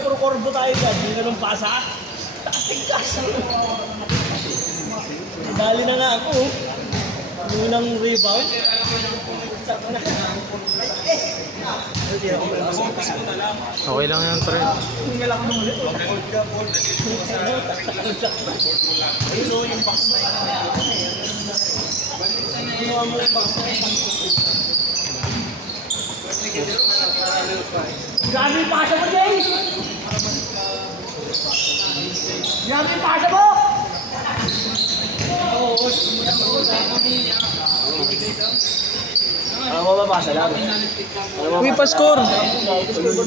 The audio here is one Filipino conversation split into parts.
puro korbo tayo dyan. Hindi na nung pasa. Tingkas. Dali na nga ako. Unang rebound. Okay lang yan, pre. Tinggal ako nung ulit. Yung box na ginawa mo yung box na grabe yung pasa mo, Jay! Grabe yung pasa mo! Ano mo ba pasa lang? Uy, pa-score!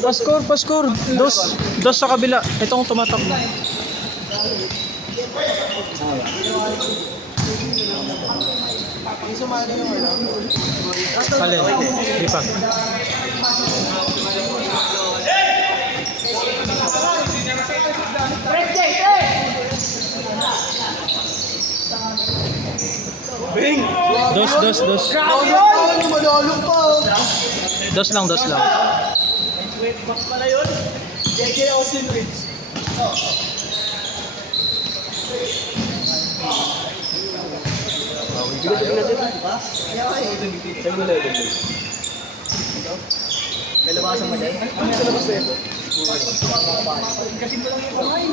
Pa-score, pa-score! Dos sa kabila. Itong tumatakbo. Alin? Di pa. Bing! Dos. Dos lang. Wait, box pala yun? JJ Austin Ritz. May labasan mo dyan? Ano sa labas na ito? Kasi mo lang yung kamay.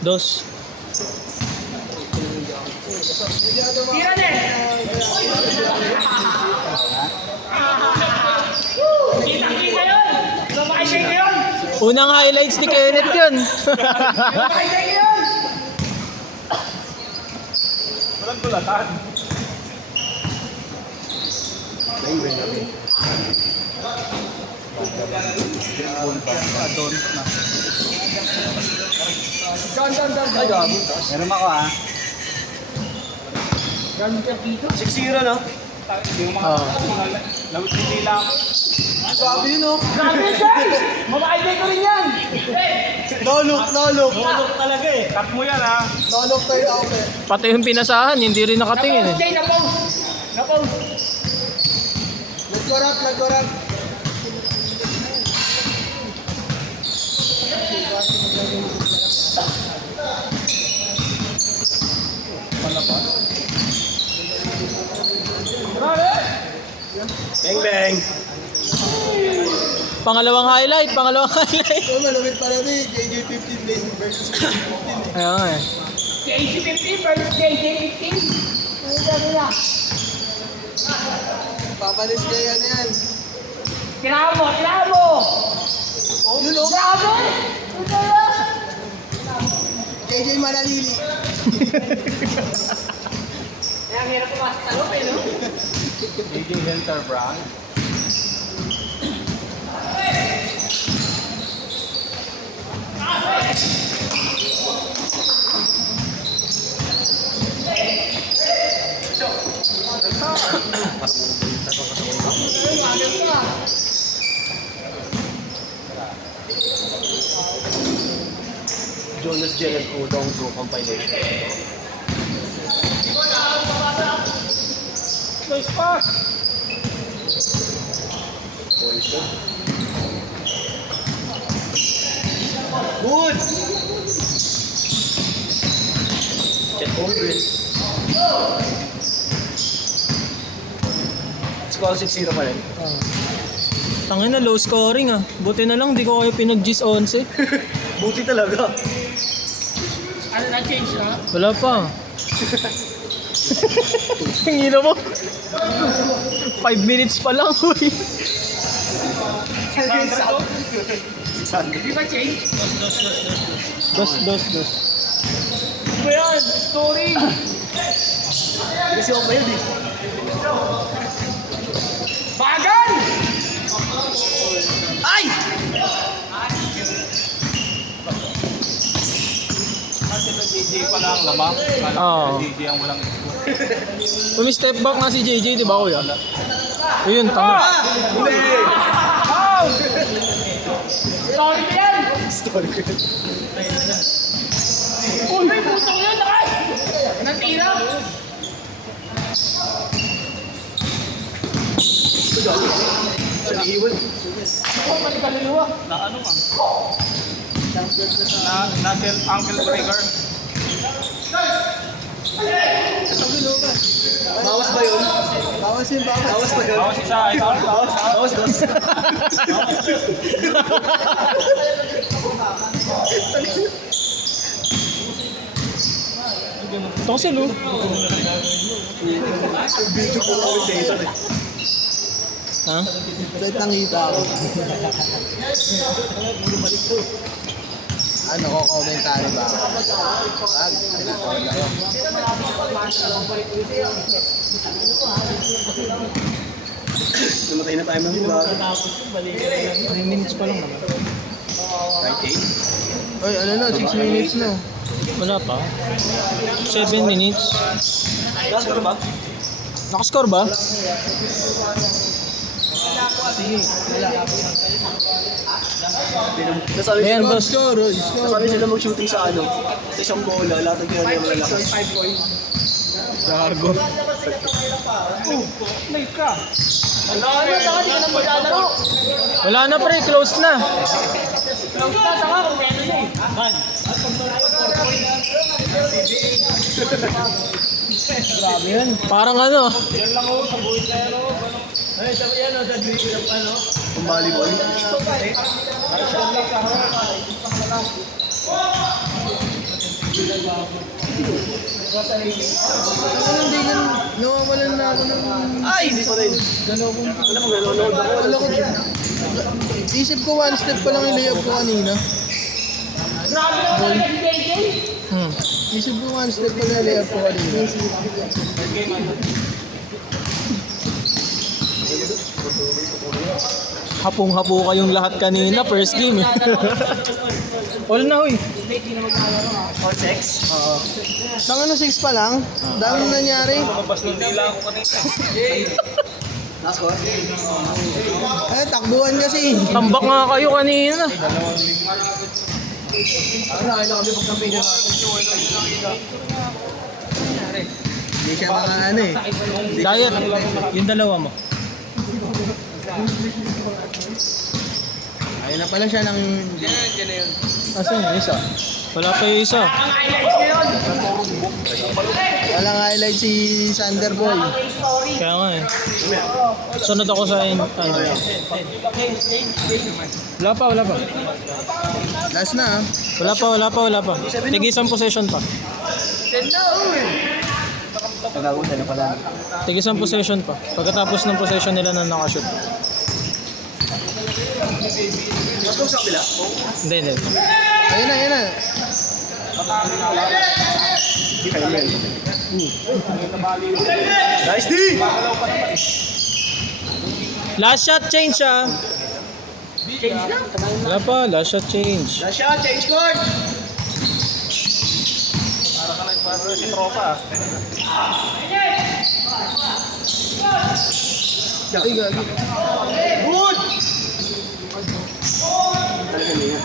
Dos. Kita-kita yun! Babae yun! Unang highlights ni Kenneth yun. Babae yun! Walang tulatan. Meron ako ah. 6-0 no? Oh. Lawit hindi lang. Grabe yun no? Grabe yun siya! Mabakay ko rin yan! Nolok. Nolok talaga eh. Tap mo yan ha. Nolok tayo ako eh. Pati yung pinasahan, hindi rin nakatingin eh. Jay, na-pause! Na-pause! Nagkorap. Bang bang! Pangalawang highlight. Ito malapit pala ito eh. JJ 15 days versus 15 eh. Ayun nga eh. JJ 15 versus JJ 15. Ano sabi niya? Papalis kaya yan. Kailangan mo! Yun o. Grabe! JJ Manalili. Kaya ang hirap pumasok sa loob eh, no? JJ Helter Brown. Jonas Jen and Udong Go compilation. Nice pass! Good! Check over it. Score 6-0 pa rin. Tangin na, low scoring ah. Buti na lang, di ko kayo pinag-Gis 11. Buti talaga. Ano na change na? Wala pa. Ang ina mo. 5 minutes pa lang, uy. Di ba change? Dos. Ano ba yan? Story! Kasi ako ba yun eh? Bagan! Ay! JJ pala ang lamang. Oo. JJ ang walang Umi-step back nga si JJ, di ba kuya? Ayun, tama. Sorry ba yan? story ko yun. Uy, may putong yun, nakay! Natira! Siya nag-iwan. Ako, pati kaluluwa. Na ano ka? Na ankle breaker. Bawas ba yun? Bawas yun, bawas. Bawas ba yun? Bawas isa, ikaw. Bawas, dos. Ito kasi, Lu. Video po kami dito eh. Ha? Dahil nangita ako. Ano ko komentary ba? Wag, record ako. Namatay na tayo ng vlog. 9 minutes pa lang naman. Right, 8? Oy, ano na, 6 minutes na. Wala pa. 7 minutes. Last ka ba? Nakascore ba? Nasabi Ayan, sila, boss. nasabi sila mag-shooting sa ano? Sa isang bola, lahat ng kaya niya malalakas. Cargo. Late ka. Ano, saka di ka na maglalaro. Wala na pre, close na. Close na, saka kung meron na eh. Grabe yan. Parang ano. Kung volleyball. Ano, hindi gan, nawawalan na ako ng... Ay, hindi ko rin. Alam mo, nanonood ako. Wala ko, isip ko one step pa lang yung layup ko kanina. Grabe na talaga si JJ. Isip ko one step pa lang yung layup ko kanina. Hapong-hapo kayong lahat kanina, first game. All na, huy. Or sex? Oo. Nang ano, 6 pa lang? Daming nangyari. Mabas ng dila ako kanina. Last score? Eh, takbuhan kasi. Tambak nga kayo kanina. Ano, kailan kami pagkamping na Hindi siya mga ano eh. Diet. Yung dalawa mo. Ayun na pala siya ng... Asan yung isa? Wala pa yung isa. Walang highlight si Sander Boy. Kaya nga eh. Sunod ako sa ano. Wala pa, wala pa. Last na ah. Wala pa. Tig-isang possession pa. Pag-agutan na pala. Tig-isang possession pa. Pagkatapos ng possession nila na nakashoot. Mas kung sa kabila? Hindi. Ayun na. Nice D! Last shot change ah. Wala pa, last shot change. Last shot, change court! Para ka nagparo si tropa. Ay, gagi. Good! Talaga niya.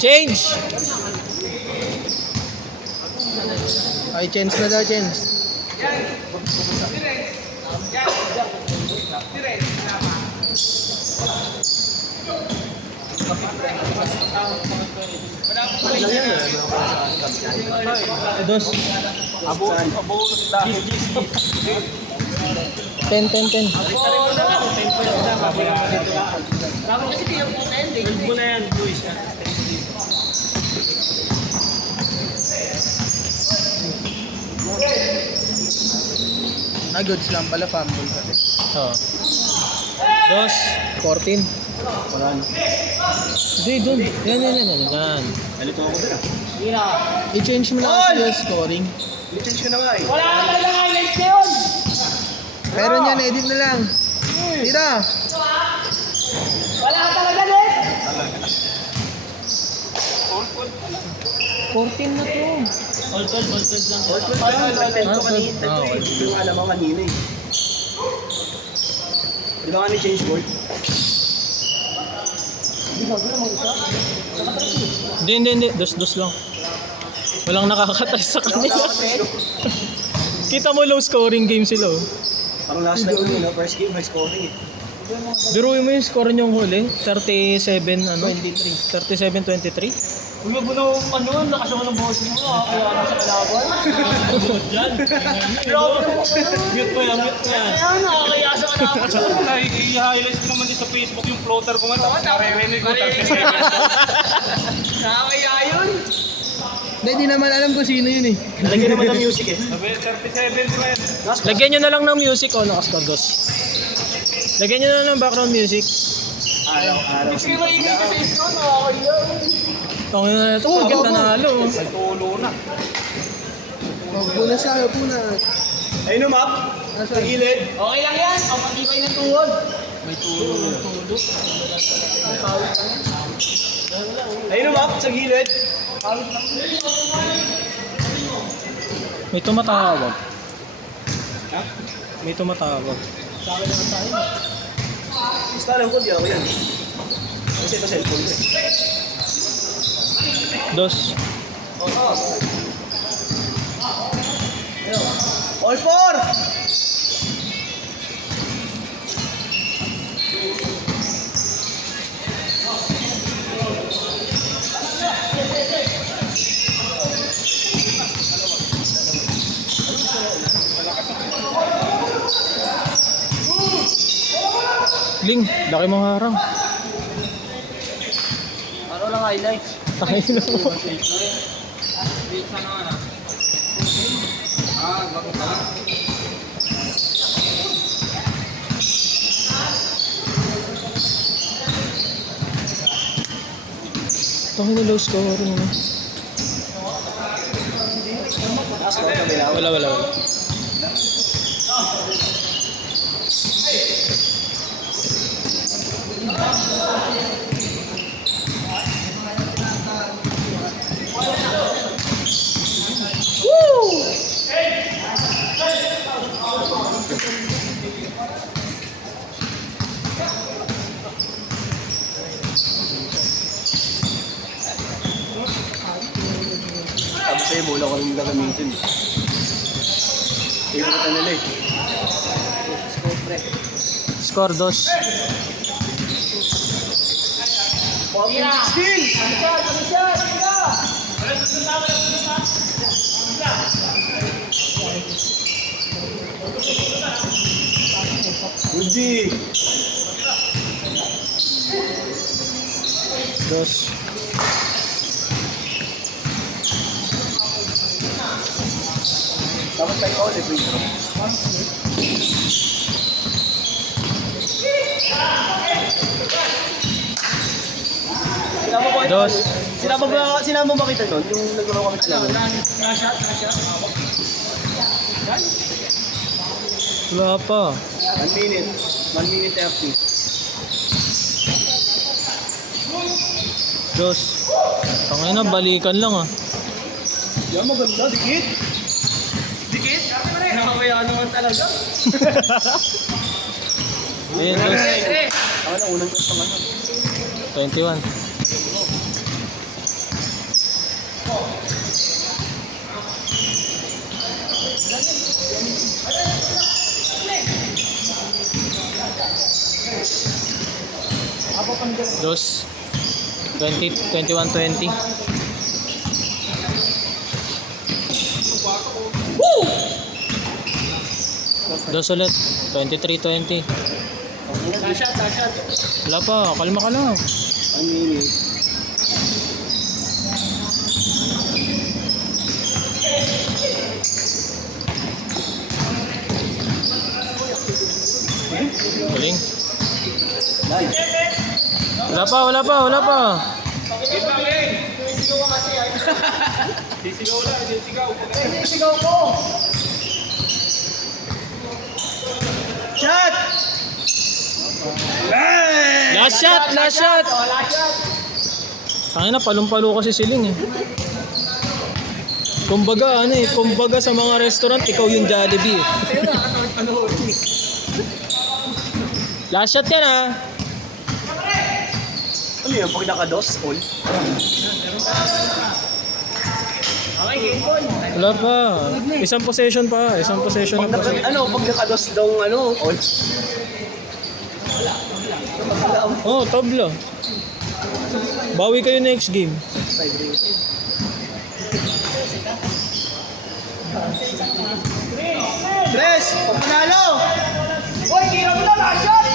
Change! Ay, chance na daw, chance. Dos. Abo dahil. 10. Bago kasi tiyang puta yun, JJ. Ah, goods lang pala, fumble kasi. Oh. Dos. 14. Wala na. Hindi, dun. Yan. Nalito ako din ah. I-change mo na kasi yung scoring. I-change ko na nga eh. Wala ka talaga highlights ngayon. Pero yan, edit na lang. Tira! Wala ka talaga, Net. 14 na to. All 12 lang. All 12 pa yun. 10 to kanina. 10 to Ah, okay. 8. Yung alam mo kanina eh. Di ba nga may change board? Di ba? Gano'n mga isa? Hindi. Dos lang. Walang nakakatay sa kanila. Kita mo low scoring game sila oh. Parang last night yun, first game, high scoring eh. Biruin mo yung score niyong huli. 37-23. Huwag mo na lakas naman ng boses mo, kaya ako sa kalaban. Yan. Mute mo yan. Kaya nakakaya sa kalaban. I-highlights ko naman din sa Facebook yung floater ko nga. Tapos naririnig ko. Nakakaya yun. Hindi naman alam kung sino yun eh. Nalagyan naman ng music eh. Sabi, 37 friend. Lagyan nyo na lang ng music o nakascore dos. Lagyan nyo na lang ng background music. Araw-araw. Kasi maingay kasi ito, nakakaya. Tangin na ito, pagkat nanalo. May tulo na. Punas tayo, punas. Ayun o, map. Sa gilid. Okay lang yan, ang matibay ng tuhod. Ayun o, map. Sa gilid. May tumatawag. Ha? May tumatawag. Basta alam ko, di ako yan. Kasi ito cellphone ko eh. Dos. All four! Ling, laki mong harang. Ano lang highlights? Takin na mo. Bago pa lang. Takin na low scoring. No? Wala. Sabi sa'yo, bola ko rin gagamitin. Favorite na nila eh. Score dos. Popping 16! Rudy! Dos. Tapos tayo ko ulit free throw. Dos. Sinama ba kita doon? Yung nagkaroon kami sila. Wala pa. 1 minute. 1 minute 30. Dos. Tangin na, balikan lang ah. Yan maganda, dikit. Dikit? Nakakaya naman talaga. Ayun, dos. Ako na unang gusto nga nun. 21. Dos. 21-20. Dos ulit. 23-20. Shot. Wala pa. Kalma ka lang. 1 minute. Galing. Live. Wala pa. Sigaw ko! Shot! Last shot. Last shot! Tangina, palong-palo kasi siling eh. Kumbaga, ano eh, kumbaga sa mga restaurant, ikaw yung Jollibee eh. Ayun na, nakakapanood. Last shot yan ah. Ano yun? Pag naka-dos, all? Okay, game ball. Wala pa. Isang possession pa. Isang possession na pa. Pag naka-dos daw, all? Oh, tabla. Bawi kayo next game. Tres, pag panalo! Hoy, kira mo na, last shot!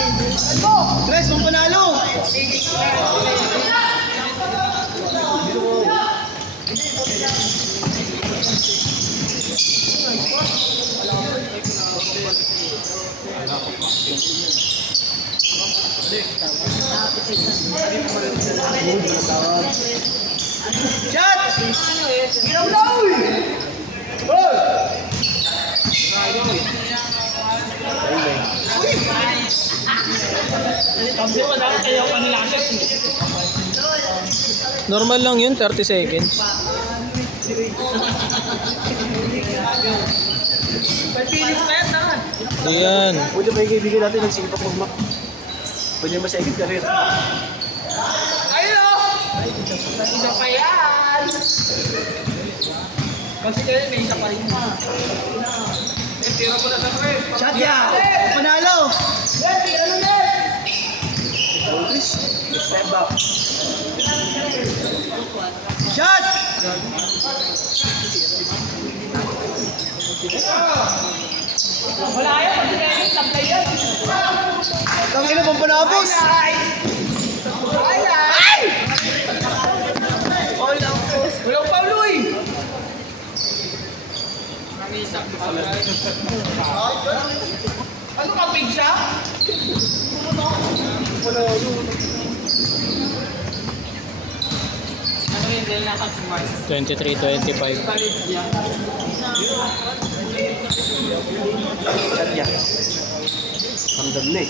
Ano? Tres, pag panalo! Shot! Kira mo na, uy! Normal lang yun, 30 seconds. Pag-finish na yan, ha? Ayan. Pwede ba yung kaibigan natin nagsipa po mak? Pwede ba sa ikit ka rin? Ayun o! Isa pa yan! Kasi kayo may isa pa rin. Tira ko na sa pre. Shot ya! Pag panalo! Yan, tira na yan! Step back. Shot! Wala yan, kasi kayo yung tablay yan. Tang ina pang panabos! Ay! All out. Walang paulo eh! Ano ka, big siya? 23-25. Shot niya. Hamdam na eh.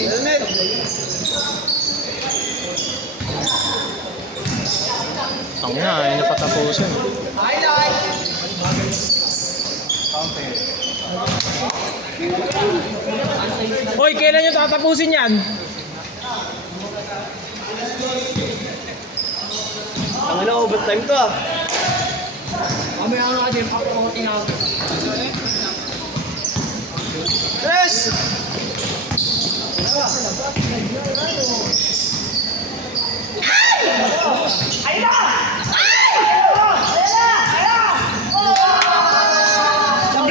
Helmet! Ang na, ay napatapusin. Highlight! Hoy, kailan nyo tatapusin yan? Ang ano, overtime to ah. Mamaya nga din, ako tinawag. Tres! Ayun na!